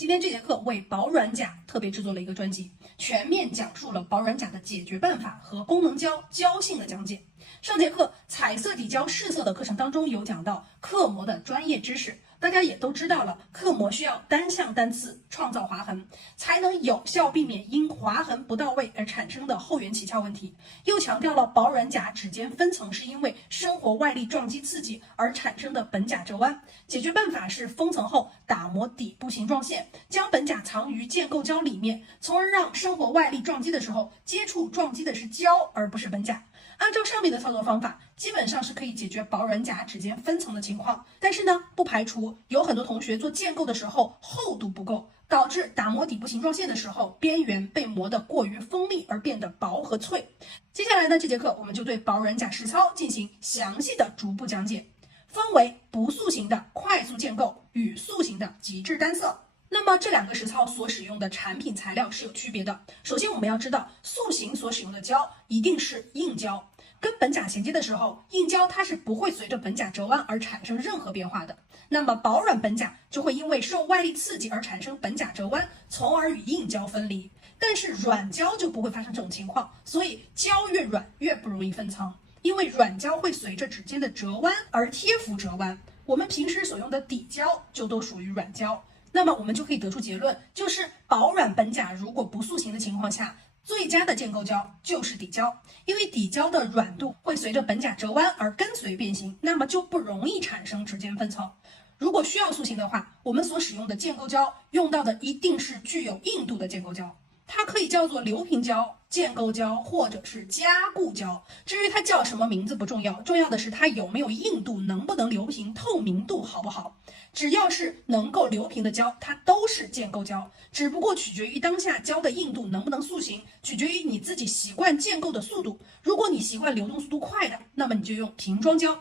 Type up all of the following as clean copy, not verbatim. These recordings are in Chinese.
今天这节课为保软甲特别制作了一个专辑，全面讲述了保软甲的解决办法和功能胶胶性的讲解。上节课彩色底胶试色的课程当中有讲到刻模的专业知识，大家也都知道了，刻模需要单向单刺创造划痕，才能有效避免因划痕不到位而产生的后缘起翘问题。又强调了保软甲指尖分层是因为生活外力撞击刺激而产生的本甲折弯，解决办法是封层后打磨底部形状线，将本甲藏于建构胶里面，从而让生活外力撞击的时候接触撞击的是胶而不是本甲。按照上面的操作方法，基本上是可以解决保软甲指尖分层的情况，但是呢，不排除有很多同学做建构的时候厚度不够，导致打磨底部形状线的时候边缘被磨得过于锋利而变得薄和脆。接下来呢，这节课我们就对保软甲实操进行详细的逐步讲解，分为不塑形的快速建构与塑形的极致单色。那么这两个实操所使用的产品材料是有区别的。首先我们要知道，塑形所使用的胶一定是硬胶，跟本甲衔接的时候，硬胶它是不会随着本甲折弯而产生任何变化的。那么保软本甲就会因为受外力刺激而产生本甲折弯，从而与硬胶分离。但是软胶就不会发生这种情况，所以胶越软越不容易分层，因为软胶会随着指尖的折弯而贴服折弯。我们平时所用的底胶就都属于软胶。那么我们就可以得出结论，就是保软本甲如果不塑形的情况下，最佳的建构胶就是底胶，因为底胶的软度会随着本甲折弯而跟随变形，那么就不容易产生指尖分层。如果需要塑形的话，我们所使用的建构胶用到的一定是具有硬度的建构胶，它可以叫做流平胶、建构胶或者是加固胶。至于它叫什么名字不重要，重要的是它有没有硬度，能不能流平，透明度好不好。只要是能够流平的胶，它都是建构胶，只不过取决于当下胶的硬度能不能塑形，取决于你自己习惯建构的速度。如果你习惯流动速度快的，那么你就用瓶装胶；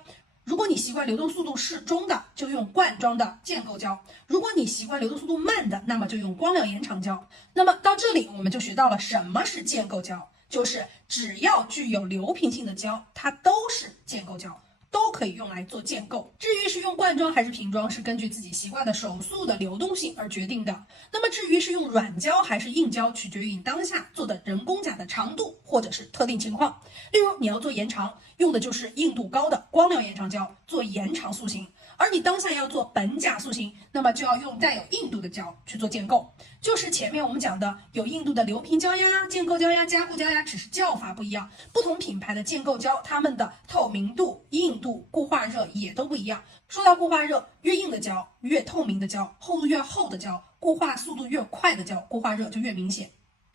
如果你习惯流动速度适中的，就用罐装的建构胶；如果你习惯流动速度慢的，那么就用光亮延长胶。那么到这里我们就学到了什么是建构胶，就是只要具有流平性的胶，它都是建构胶，都可以用来做建构。至于是用罐装还是瓶装，是根据自己习惯的手速的流动性而决定的。那么至于是用软胶还是硬胶，取决于你当下做的人工甲的长度或者是特定情况。例如你要做延长，用的就是硬度高的光亮延长胶做延长塑形，而你当下要做本甲塑形，那么就要用带有硬度的胶去做建构。就是前面我们讲的有硬度的流平胶呀、建构胶呀、加固胶呀，只是叫法不一样，不同品牌的建构胶它们的透明度、硬度、固化热也都不一样。说到固化热，越硬的胶、越透明的胶、厚度越厚的胶、固化速度越快的胶，固化热就越明显。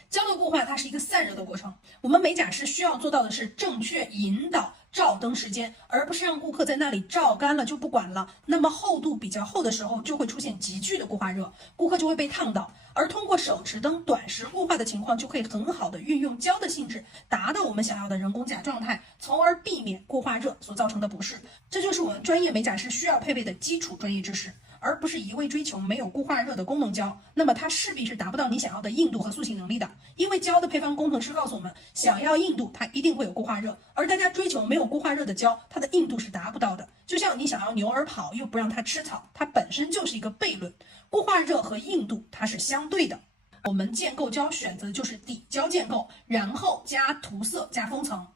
胶的固化它是一个散热的过程，我们美甲师需要做到的是正确引导照灯时间，而不是让顾客在那里照干了就不管了。那么厚度比较厚的时候就会出现急剧的固化热，顾客就会被烫到。而通过手持灯短时固化的情况，就可以很好的运用胶的性质，达到我们想要的人工甲状态，从而避免固化热所造成的不适。这就是我们专业美甲师需要配备的基础专业知识，而不是一味追求没有固化热的功能胶，那么它势必是达不到你想要的硬度和塑形能力的。因为胶的配方工程师告诉我们，想要硬度它一定会有固化热，而大家追求没有固化热的胶，它的硬度是达不到的。就像你想要牛儿跑又不让它吃草，它本身就是一个悖论。固化热和硬度它是相对的。我们建构胶选择的就是底胶建构，然后加涂色加封层。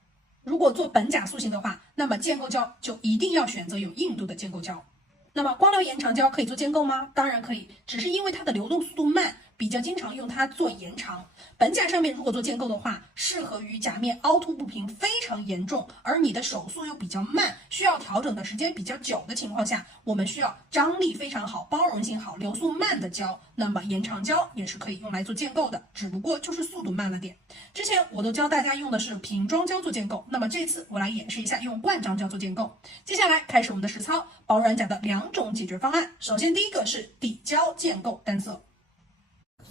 如果做本甲塑形的话，那么建构胶就一定要选择有硬度的建构胶。那么光疗延长胶可以做建构吗？当然可以，只是因为它的流动速度慢，比较经常用它做延长。本甲上面如果做建构的话，适合于甲面凹凸不平非常严重，而你的手速又比较慢，需要调整的时间比较久的情况下，我们需要张力非常好、包容性好、流速慢的胶。那么延长胶也是可以用来做建构的，只不过就是速度慢了点。之前我都教大家用的是瓶装胶做建构，那么这次我来演示一下用罐装胶做建构。接下来开始我们的实操，保软甲的两种解决方案。首先第一个是底胶建构单色。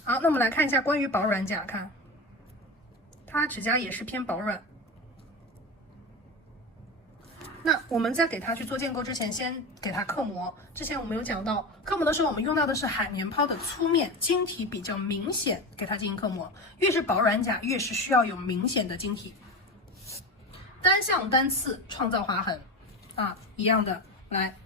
好，那我们来看一下关于保软甲，看它指甲也是偏薄软。那我们在给它去做建构之前，先给它刻模。之前我们有讲到，刻模的时候我们用到的是海绵抛的粗面，晶体比较明显，给它进行刻模。越是保软甲，越是需要有明显的晶体。单向单刺创造划痕，一样的，来，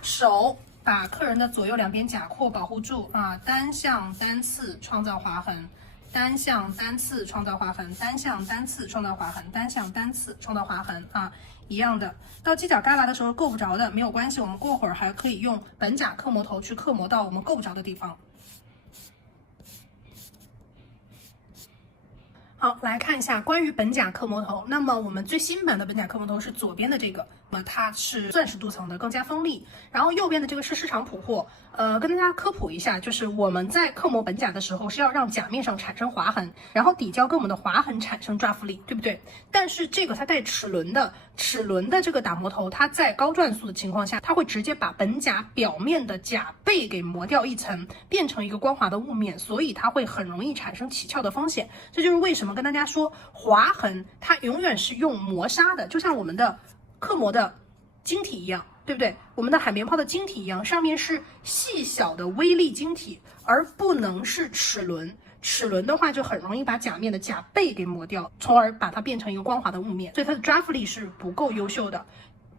手把客人的左右两边甲廓保护住啊，单向单刺创造划痕，单向单刺创造划痕，单向单刺创造划痕，单向单刺创造划痕啊，一样的。到犄角旮旯的时候够不着的没有关系，我们过会儿还可以用本甲刻模头去刻模到我们够不着的地方。好，来看一下关于本甲刻模头。那么我们最新版的本甲刻模头是左边的这个，那么它是钻石镀层的，更加锋利。然后右边的这个是市场普货。跟大家科普一下，就是我们在刻模本甲的时候是要让甲面上产生划痕，然后底胶跟我们的划痕产生抓附力，对不对？但是这个它带齿轮的这个打磨头，它在高转速的情况下，它会直接把本甲表面的甲背给磨掉一层，变成一个光滑的雾面，所以它会很容易产生起翘的风险。这就是为什么跟大家说划痕它永远是用磨砂的，就像我们的刻模的晶体一样，对不对？我们的海绵泡的晶体一样，上面是细小的微粒晶体，而不能是齿轮。齿轮的话就很容易把甲面的甲背给磨掉，从而把它变成一个光滑的雾面，所以它的抓附力是不够优秀的。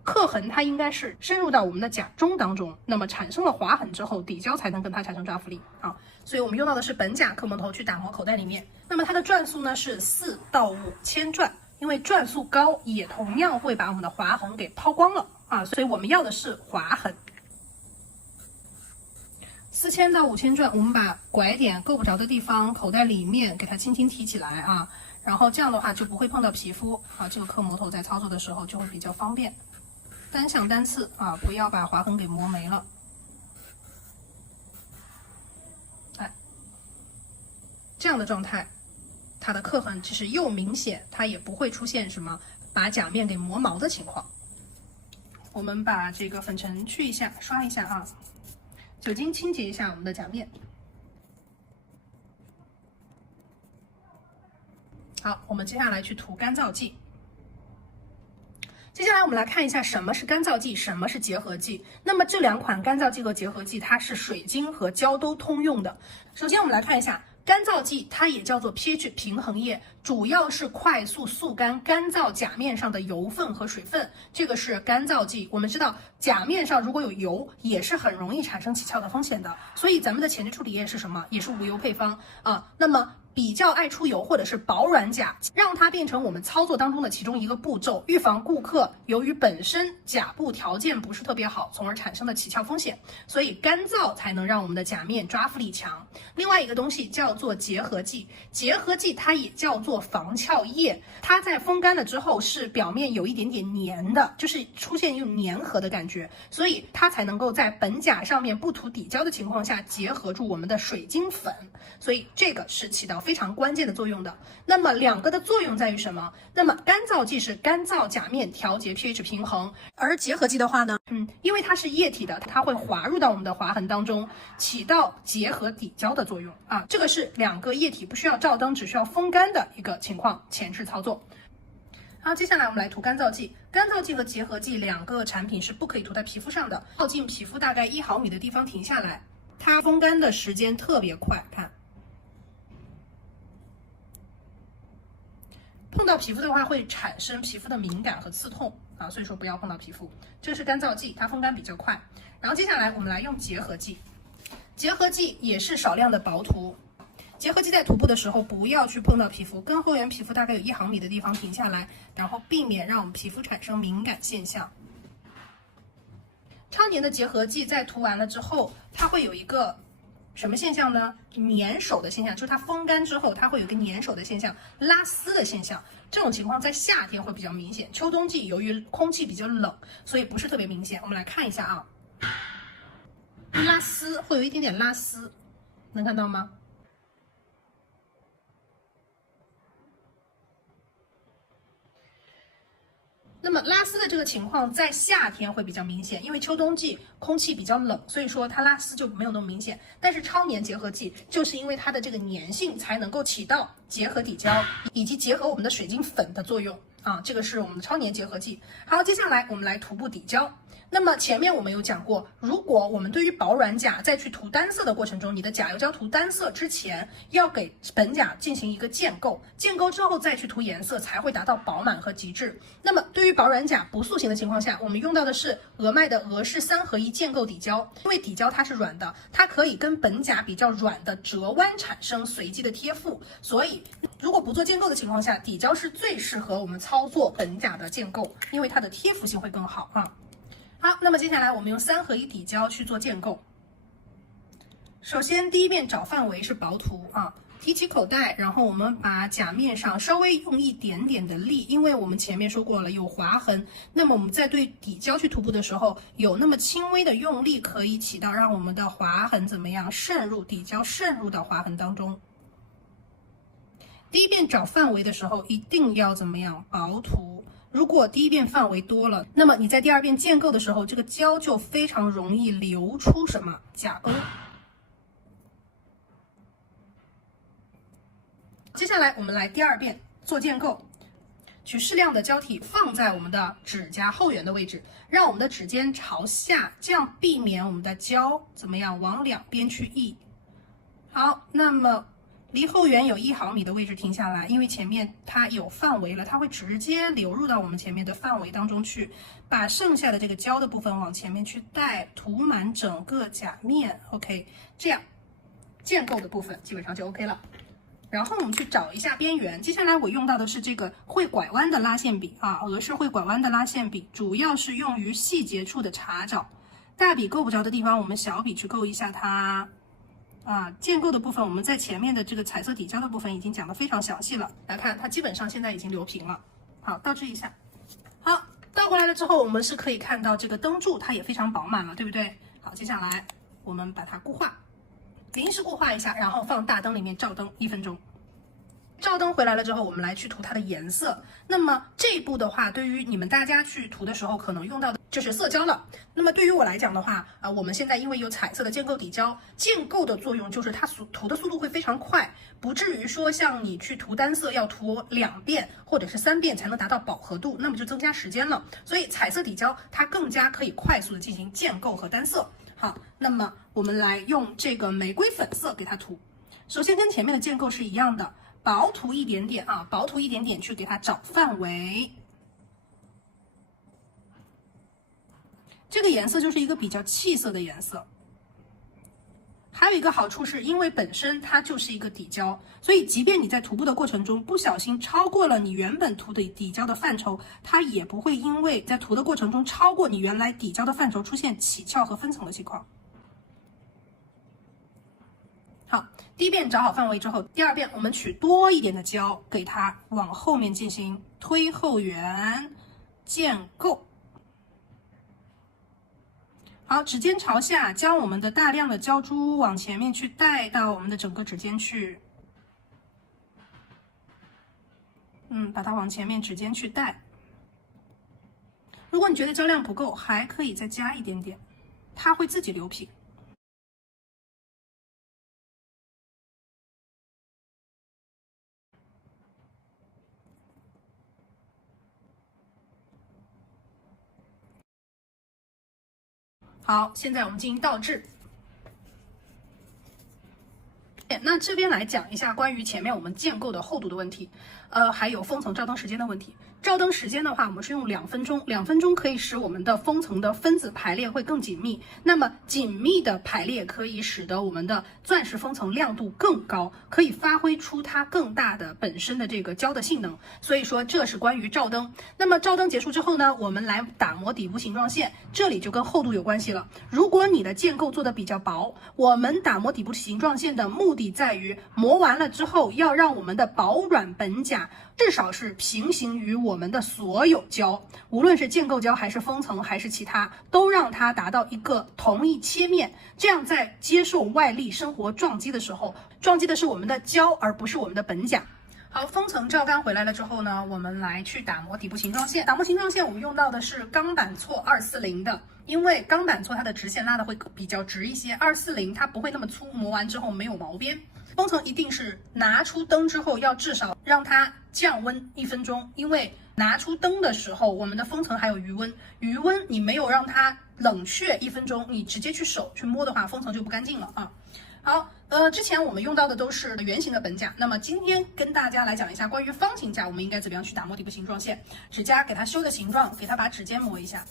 刻痕它应该是深入到我们的甲中当中，那么产生了划痕之后，底胶才能跟它产生抓附力啊。所以我们用到的是本甲刻模头去打磨口袋里面。那么它的转速呢是4到5千转，因为转速高也同样会把我们的划痕给抛光了啊，所以我们要的是划痕。4000到5000转，我们把拐点够不着的地方，口袋里面给它轻轻提起来啊，然后这样的话就不会碰到皮肤啊，这个刻模头在操作的时候就会比较方便。单向单刺啊，不要把划痕给磨没了。哎，这样的状态，它的刻痕其实又明显，它也不会出现什么把甲面给磨毛的情况。我们把这个粉尘去一下，刷一下啊，酒精清洁一下我们的甲面。好，我们接下来去涂干燥剂。接下来我们来看一下什么是干燥剂，什么是结合剂。那么这两款干燥剂和结合剂，它是水晶和胶都通用的。首先我们来看一下干燥剂，它也叫做 pH 平衡液，主要是快速速干甲面上的油分和水分，这个是干燥剂。我们知道甲面上如果有油，也是很容易产生起翘的风险的，所以咱们的前置处理液是什么？也是无油配方啊。那么比较爱出油或者是保软甲，让它变成我们操作当中的其中一个步骤，预防顾客由于本身甲部条件不是特别好，从而产生的起翘风险。所以干燥才能让我们的甲面抓附力强。另外一个东西叫做结合剂，结合剂它也叫做防翘液，它在风干了之后是表面有一点点黏的，就是出现一种粘合的感觉，所以它才能够在本甲上面不涂底胶的情况下结合住我们的水晶粉，所以这个是起到非常关键的作用的。那么两个的作用在于什么？那么干燥剂是干燥甲面调节 pH 平衡，而结合剂的话呢，因为它是液体的，它会滑入到我们的划痕当中，起到结合底胶的作用啊。这个是两个液体不需要照灯，只需要风干的一个情况前置操作。好，接下来我们来涂干燥剂。干燥剂和结合剂两个产品是不可以涂在皮肤上的，靠近皮肤大概1毫米的地方停下来，它风干的时间特别快，看。碰到皮肤的话会产生皮肤的敏感和刺痛啊，所以说不要碰到皮肤。这是干燥剂，它风干比较快。然后接下来我们来用结合剂，结合剂也是少量的薄涂。结合剂在涂布的时候不要去碰到皮肤，跟后缘皮肤大概有1毫米的地方停下来，然后避免让我们皮肤产生敏感现象。超粘的结合剂在涂完了之后，它会有一个什么现象呢？粘手的现象，就是它风干之后，它会有一个粘手的现象，拉丝的现象。这种情况在夏天会比较明显，秋冬季由于空气比较冷，所以不是特别明显。我们来看一下啊，拉丝会有一点点拉丝，能看到吗？那么拉丝的这个情况在夏天会比较明显，因为秋冬季空气比较冷，所以说它拉丝就没有那么明显。但是超粘结合剂就是因为它的这个粘性才能够起到结合底胶以及结合我们的水晶粉的作用啊，这个是我们的超粘结合剂。好，接下来我们来涂布底胶。那么前面我们有讲过，如果我们对于薄软钾在去涂单色的过程中，你的甲油胶涂单色之前，要给本甲进行一个建构，建构之后再去涂颜色，才会达到饱满和极致。那么对于薄软钾不塑形的情况下，我们用到的是俄麦的俄式3合1建构底胶，因为底胶它是软的，它可以跟本甲比较软的折弯产生随机的贴附，所以如果不做建构的情况下，底胶是最适合我们操作本甲的建构，因为它的贴附性会更好啊。好，那么接下来我们用3合1底胶去做建构。首先第一遍找范围是薄涂啊，提起口袋，然后我们把甲面上稍微用一点点的力，因为我们前面说过了有划痕，那么我们在对底胶去涂布的时候，有那么轻微的用力可以起到让我们的划痕怎么样渗入，底胶渗入到划痕当中。第一遍找范围的时候一定要怎么样薄涂。如果第一遍范围多了，那么你在第二遍建构的时候，这个胶就非常容易流出什么甲沟。接下来我们来第二遍做建构，取适量的胶体放在我们的指甲后缘的位置，让我们的指尖朝下，这样避免我们的胶怎么样往两边去溢。好，那么离后缘有1毫米的位置停下来，因为前面它有范围了，它会直接流入到我们前面的范围当中去，把剩下的这个胶的部分往前面去带，涂满整个甲面。OK， 这样建构的部分基本上就 OK 了。然后我们去找一下边缘，接下来我用到的是这个会拐弯的拉线笔啊，俄式会拐弯的拉线笔，主要是用于细节处的查找，大笔够不着的地方，我们小笔去够一下它。建构的部分我们在前面的这个彩色底胶的部分已经讲得非常详细了。来看它基本上现在已经流平了。好，倒置一下。好，倒过来了之后，我们是可以看到这个灯柱它也非常饱满了，对不对？好，接下来我们把它固化，临时固化一下，然后放大灯里面照灯1分钟。照灯回来了之后，我们来去涂它的颜色。那么这一步的话，对于你们大家去涂的时候，可能用到的就是色胶了。那么对于我来讲的话，我们现在因为有彩色的建构底胶，建构的作用就是它涂的速度会非常快，不至于说像你去涂单色要涂2遍或者是3遍才能达到饱和度，那么就增加时间了。所以彩色底胶它更加可以快速的进行建构和单色。好，那么我们来用这个玫瑰粉色给它涂。首先跟前面的建构是一样的。薄涂一点点啊，薄涂一点点去给它找范围。这个颜色就是一个比较气色的颜色。还有一个好处是，因为本身它就是一个底胶，所以即便你在涂布的过程中不小心超过了你原本涂的底胶的范畴，它也不会因为在涂的过程中超过你原来底胶的范畴出现起翘和分层的情况。好，第一遍找好范围之后，第二遍我们取多一点的胶，给它往后面进行推后缘建构。好，指尖朝下，将我们的大量的胶珠往前面去带到我们的整个指尖去。把它往前面指尖去带。如果你觉得胶量不够，还可以再加一点点，它会自己流平。好，现在我们进行倒置。那这边来讲一下关于前面我们建构的厚度的问题，还有封层照灯时间的问题。照灯时间的话，我们是用2分钟，2分钟可以使我们的封层的分子排列会更紧密。那么紧密的排列可以使得我们的钻石封层亮度更高，可以发挥出它更大的本身的这个胶的性能。所以说这是关于照灯。那么照灯结束之后呢，我们来打磨底部形状线，这里就跟厚度有关系了。如果你的建构做的比较薄，我们打磨底部形状线的目的在于磨完了之后，要让我们的薄软本甲至少是平行于我们的所有胶，无论是建构胶还是封层还是其他，都让它达到一个同一切面，这样在接受外力生活撞击的时候，撞击的是我们的胶而不是我们的本甲。好，封层照干回来了之后呢，我们来去打磨底部形状线。打磨形状线我们用到的是钢板锉240的，因为钢板锉它的直线拉的会比较直一些，240它不会那么粗，磨完之后没有毛边。封层一定是拿出灯之后要至少让它降温1分钟，因为拿出灯的时候我们的封层还有余温，余温你没有让它冷却1分钟，你直接去手去摸的话，封层就不干净了啊。好，之前我们用到的都是圆形的本甲，那么今天跟大家来讲一下关于方形甲，我们应该怎么样去打磨底部形状线，指甲给它修个形状，给它把指尖磨一下。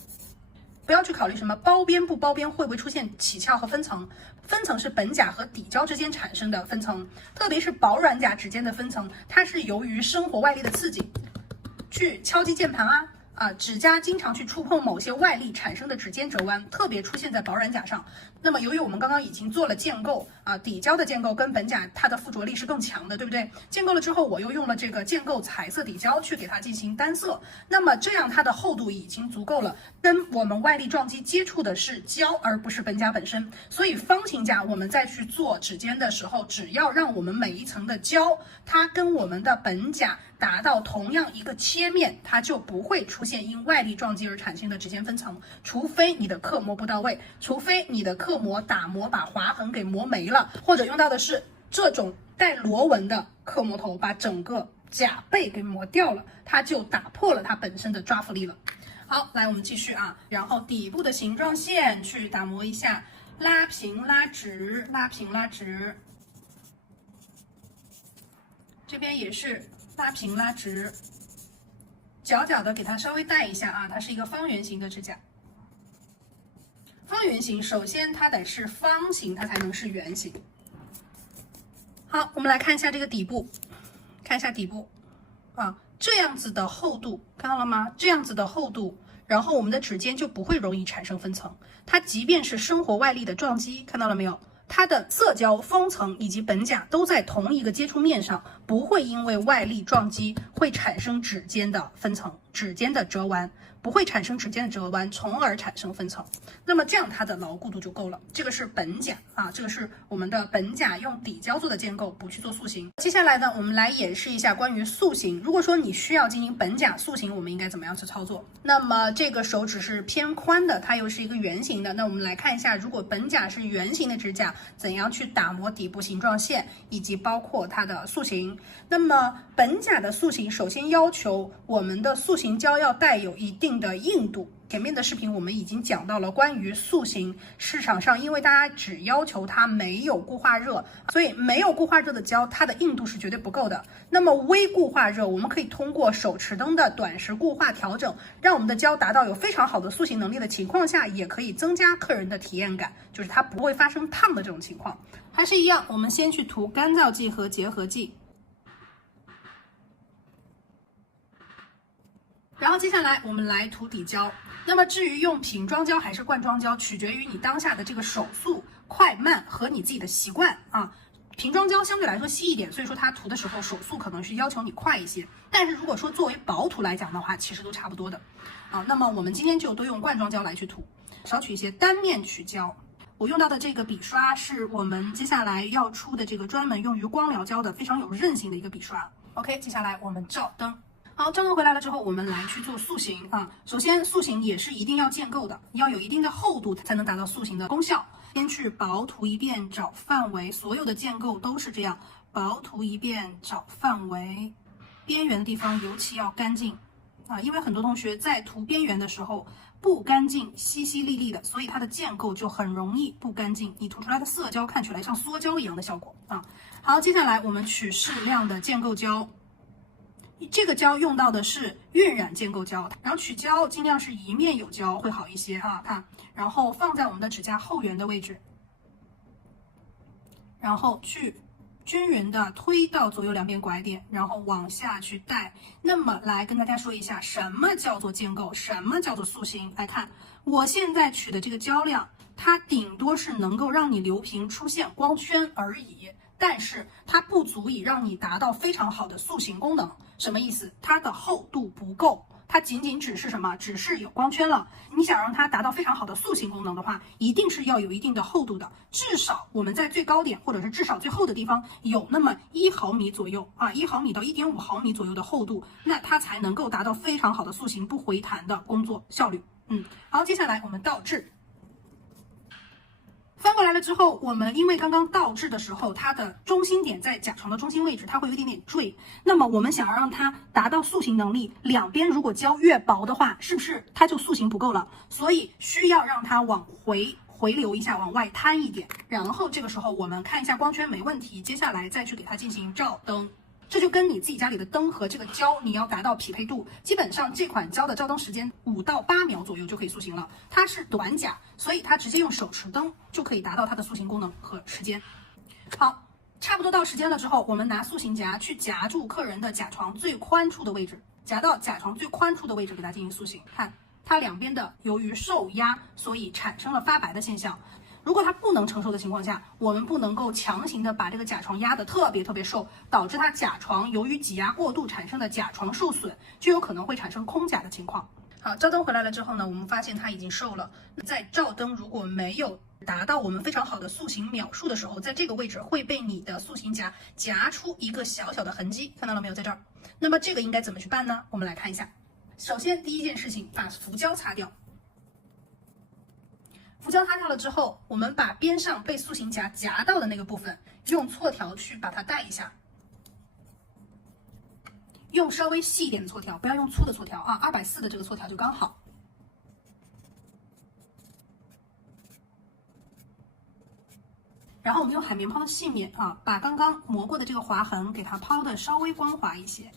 不要去考虑什么包边不包边会不会出现起翘和分层，分层是本甲和底胶之间产生的分层，特别是薄软甲指尖的分层，它是由于生活外力的刺激，去敲击键盘指甲经常去触碰某些外力产生的指尖折弯，特别出现在薄软甲上。那么由于我们刚刚已经做了建构底胶的建构跟本甲它的附着力是更强的，对不对？建构了之后，我又用了这个建构彩色底胶去给它进行单色，那么这样它的厚度已经足够了，跟我们外力撞击接触的是胶而不是本甲本身。所以方形甲我们再去做指尖的时候，只要让我们每一层的胶它跟我们的本甲达到同样一个切面，它就不会出现因外力撞击而产生的指尖分层，除非你的刻磨不到位，除非你的刻磨打磨把划痕给磨没了，或者用到的是这种带螺纹的刻磨头，把整个甲背给磨掉了，它就打破了它本身的抓附力了。好，来我们继续然后底部的形状线去打磨一下，拉平拉直，拉平拉直，这边也是拉平拉直，角角的给它稍微带一下它是一个方圆形的指甲。方圆形首先它得是方形，它才能是圆形。好，我们来看一下这个底部，看一下底部这样子的厚度，看到了吗？这样子的厚度，然后我们的指尖就不会容易产生分层。它即便是生活外力的撞击，看到了没有？它的色胶、封层以及本甲都在同一个接触面上，不会因为外力撞击会产生指尖的分层、指尖的折弯，不会产生指尖的折弯，从而产生分层。那么这样它的牢固度就够了。这个是本甲这个是我们的本甲用底胶做的建构，不去做塑形。接下来呢，我们来演示一下关于塑形。如果说你需要进行本甲塑形，我们应该怎么样去操作？那么这个手指是偏宽的，它又是一个圆形的。那我们来看一下，如果本甲是圆形的指甲，怎样去打磨底部形状线，以及包括它的塑形。那么本甲的塑形，首先要求我们的塑形胶要带有一定的硬度。前面的视频我们已经讲到了关于塑形，市场上因为大家只要求它没有固化热，所以没有固化热的胶它的硬度是绝对不够的。那么微固化热，我们可以通过手持灯的短时固化调整，让我们的胶达到有非常好的塑形能力的情况下，也可以增加客人的体验感，就是它不会发生烫的这种情况。还是一样，我们先去涂干燥剂和结合剂。然后接下来我们来涂底胶。那么至于用瓶装胶还是罐装胶，取决于你当下的这个手速快慢和你自己的习惯瓶装胶相对来说稀一点，所以说它涂的时候手速可能是要求你快一些。但是如果说作为薄涂来讲的话，其实都差不多的那么我们今天就都用罐装胶来去涂，少取一些单面取胶。我用到的这个笔刷是我们接下来要出的这个专门用于光疗胶的非常有韧性的一个笔刷。OK， 接下来我们照灯。好，照灯回来了之后，我们来去做塑形首先塑形也是一定要建构的，要有一定的厚度才能达到塑形的功效。先去薄涂一遍，找范围，所有的建构都是这样，薄涂一遍，找范围，边缘的地方尤其要干净因为很多同学在涂边缘的时候不干净，淅淅沥沥的，所以它的建构就很容易不干净，你涂出来的色胶看起来像缩胶一样的效果好，接下来我们取适量的建构胶。这个胶用到的是晕染建构胶，然后取胶尽量是一面有胶会好一些看，然后放在我们的指甲后缘的位置，然后去均匀的推到左右两边拐点，然后往下去带。那么来跟大家说一下，什么叫做建构，什么叫做塑形。来看我现在取的这个胶量，它顶多是能够让你留平出现光圈而已，但是它不足以让你达到非常好的塑形功能。什么意思？它的厚度不够，它仅仅只是什么？只是有光圈了。你想让它达到非常好的塑形功能的话，一定是要有一定的厚度的，至少我们在最高点或者是至少最厚的地方有那么1毫米左右1毫米到1.5毫米左右的厚度，那它才能够达到非常好的塑形不回弹的工作效率。好，接下来我们倒置。翻过来了之后，我们因为刚刚倒置的时候，它的中心点在甲床的中心位置，它会有一点点坠。那么我们想要让它达到塑形能力，两边如果胶越薄的话，是不是它就塑形不够了？所以需要让它往回流一下，往外摊一点。然后这个时候我们看一下光圈没问题，接下来再去给它进行照灯。这就跟你自己家里的灯和这个胶你要达到匹配度，基本上这款胶的照灯时间5到8秒左右就可以塑形了。它是短甲，所以它直接用手持灯就可以达到它的塑形功能和时间。好，差不多到时间了之后，我们拿塑形夹去夹住客人的甲床最宽处的位置，夹到甲床最宽处的位置给它进行塑形。看它两边的由于受压，所以产生了发白的现象。如果它不能承受的情况下，我们不能够强行的把这个甲床压得特别瘦，导致它甲床由于挤压过度产生的甲床受损，就有可能会产生空甲的情况。好，照灯回来了之后呢，我们发现它已经受了。在照灯如果没有达到我们非常好的塑形秒数的时候，在这个位置会被你的塑形夹夹出一个小小的痕迹，看到了没有？在这儿。那么这个应该怎么去办呢？我们来看一下。首先第一件事情，把浮胶擦掉。浮胶擦掉了之后，我们把边上被塑形夹夹到的那个部分，用锉条去把它带一下，用稍微细一点的锉条，不要用粗的锉条啊，240的这个锉条就刚好。然后我们用海绵抛的细面啊，把刚刚磨过的这个划痕给它抛的稍微光滑一些，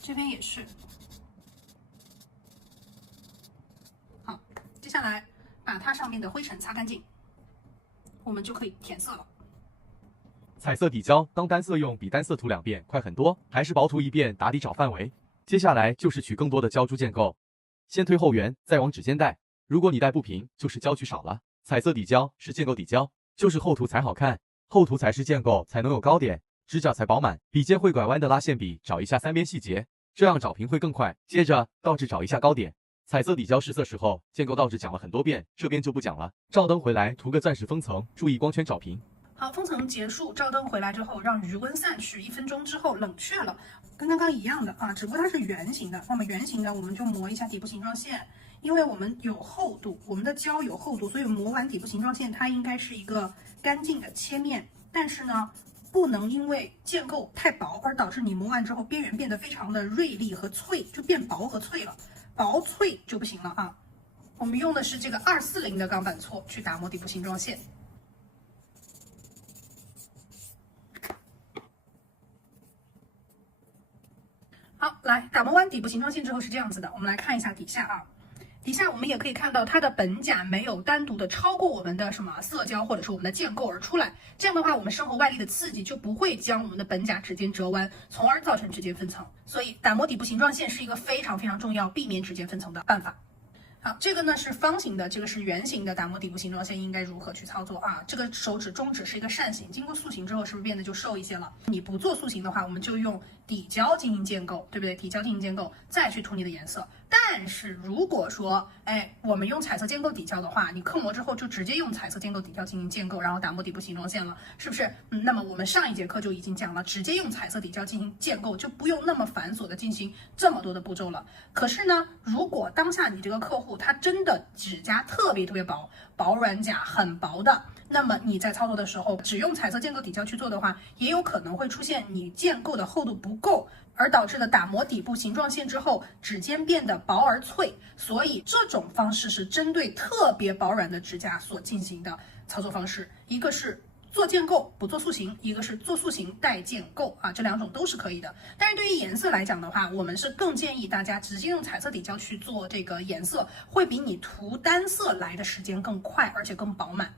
这边也是。好，接下来把它上面的灰尘擦干净，我们就可以填色了。彩色底胶当单色用比单色涂2遍快很多，还是薄涂1遍打底找范围。接下来就是取更多的胶珠建构，先推后圆，再往指尖带。如果你带不平，就是胶取少了。彩色底胶是建构底胶，就是后涂才好看，后涂才是建构才能有高点，指甲才饱满。笔尖会拐弯的拉线笔找一下3边细节，这样找平会更快。接着倒置找一下高点。彩色底胶试色时候，建构倒置讲了很多遍，这边就不讲了。照灯回来涂个钻石封层，注意光圈找平。好，封层结束，照灯回来之后，让余温散去，1分钟之后冷却了，跟刚刚一样的啊，只不过它是圆形的。那么圆形的我们就磨一下底部形状线，因为我们有厚度，我们的胶有厚度，所以磨完底部形状线，它应该是一个干净的切面。但是呢，不能因为建构太薄而导致你磨完之后边缘变得非常的锐利和脆，就变薄和脆了。薄脆就不行了啊！我们用的是这个240的钢板锉去打磨底部形状线。好，来打磨完底部形状线之后是这样子的，我们来看一下底下啊。底下我们也可以看到它的本甲没有单独的超过我们的什么色胶或者是我们的建构而出来，这样的话我们生活外力的刺激就不会将我们的本甲指尖折弯，从而造成指尖分层。所以打磨底部形状线是一个非常重要避免指尖分层的办法。好，这个呢是方形的，这个是圆形的，打磨底部形状线应该如何去操作啊？这个手指中指是一个扇形，经过塑形之后是不是变得就瘦一些了？你不做塑形的话，我们就用底胶进行建构，对不对？底胶进行建构，再去涂你的颜色。但是如果说，我们用彩色建构底胶的话，你刻模之后就直接用彩色建构底胶进行建构，然后打磨底部形状线了，是不是？那么我们上一节课就已经讲了，直接用彩色底胶进行建构，就不用那么繁琐的进行这么多的步骤了。可是呢，如果当下你这个客户他真的指甲特别薄，薄软甲很薄的，那么你在操作的时候，只用彩色建构底胶去做的话，也有可能会出现你建构的厚度不够，而导致的打磨底部形状线之后，指尖变得薄而脆。所以这种方式是针对特别薄软的指甲所进行的操作方式，一个是做建构不做塑形，一个是做塑形带建构啊，这2种都是可以的。但是对于颜色来讲的话，我们是更建议大家直接用彩色底胶去做这个颜色，会比你涂单色来的时间更快，而且更饱满。